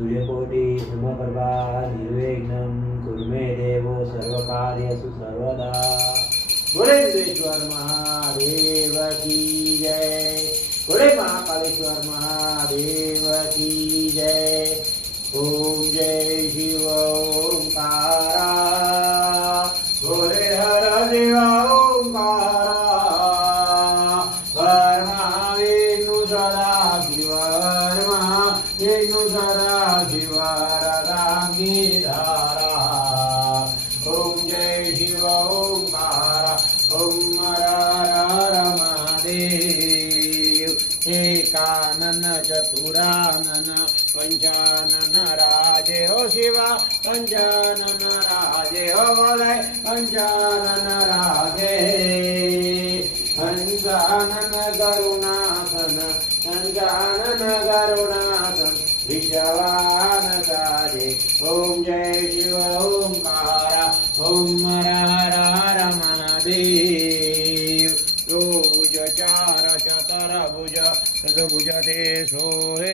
सूर्यकोटि समप्रभा निर्विघ्नं कुरु मे देवो सर्वकार्येषु सर्वदा। बोले दुर्गेश्वर महादेव की जय। बोले महाकालेश्वर महादेव की जय। ओम जय शिव ओंकारा। बोले हर देव ओंकारा। वर्मा विष्णु सदा शिव वर्मा विष्णु सदा शिव रंगीधारा। ओम जय शिव ओंकारा। ओम हर महादेव। एकानन चतुरानन पंचानन राजे हो शिवा पंचानन राजे हो बोले पंचानन राजे। पंचानन करुणासन पंचानन करुणासन विश्वान साजे। ओम जय शिव ओंकारा। ओम हर हर महादेव। भुज चार चतर भुज भुज ते सोहे।